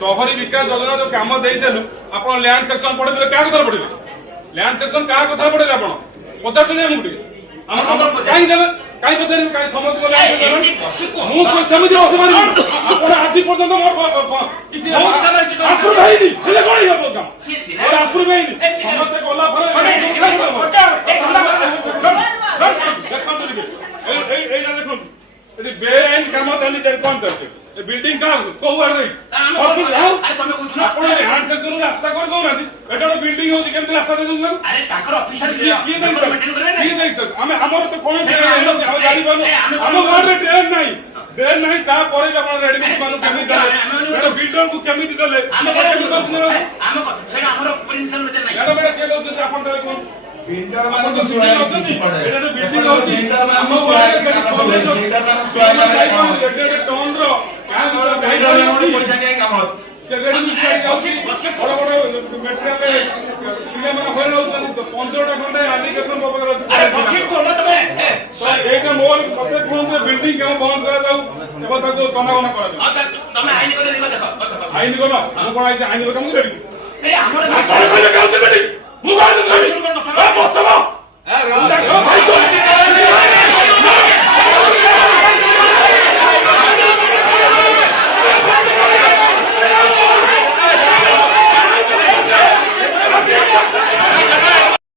शहरी विकास योजना जो कम देलु आप लैंड सेक्शन पढ़े क्या कथा पढ़े लैंड सेक्शन क्या कथा पढ़े आप पचार कहीं देवे कहीं पचारे कहीं समझ मुझे आज पर्यटन किसी बेआईन कम चली कौन चलते बिल्डिंग का रास्ता कर दौना बिल्डिंग हो रास्ता दे दूसरा तो कौन जानी पार आम गाँव में ड्रेन ना ड्रेन ना रेडीमेड मान बिल्डर को केमी देले बिल्डर बिल्डिंग क्या बंद कर आईन कौन आईन कम